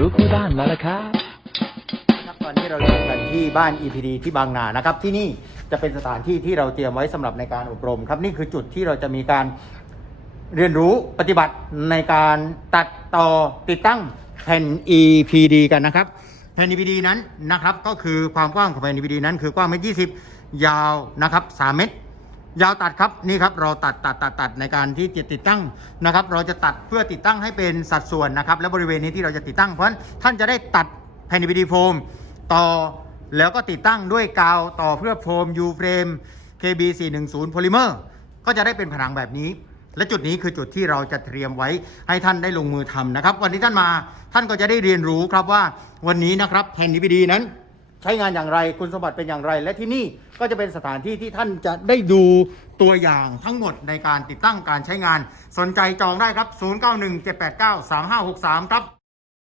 รู้คู่บ้านมาแล้วครับครับตอนนี้เราอยู่กันที่บ้าน EPD ที่บางนานะครับ ที่นี่จะเป็นสถานที่ที่เราเตรียมไว้สำหรับในการอบรมครับนี่คือจุดที่เราจะมีการเรียนรู้ปฏิบัติในการตัดต่อติดตั้งแผ่น EPD กันนะครับ แผ่น EPD นั้นนะครับก็คือความกว้างของแผ่น EPD นั้นคือกว้างเมตรยี่สิบยาวนะครับ3เมตร ยาวตัดครับนี่ครับเราตัดตัดตัดตัดในการที่จะติดตั้งนะครับ เราจะตัดเพื่อติดตั้งให้เป็นสัดส่วนนะครับ และบริเวณนี้ที่เราจะติดตั้งเพราะฉะนั้นท่านจะได้ตัดแผ่น PVD โฟมต่อแล้วก็ติดตั้งด้วยกาวต่อเพื่อโฟม U frame KB 410 polymer ก็จะได้เป็นผนังแบบนี้ และจุดนี้คือจุดที่เราจะเตรียมไว้ให้ท่านได้ลงมือทำนะครับ วันที่ท่านมาท่านก็จะได้เรียนรู้ครับว่าวันนี้นะครับแผ่น PVD นั้น ใช้งานอย่างไรคุณสมบัติเป็นอย่างไร และที่นี่ก็จะเป็นสถานที่ที่ท่านจะได้ดูตัวอย่างทั้งหมดในการติดตั้งการใช้งาน สนใจจองได้ครับ 0917893563 ครับ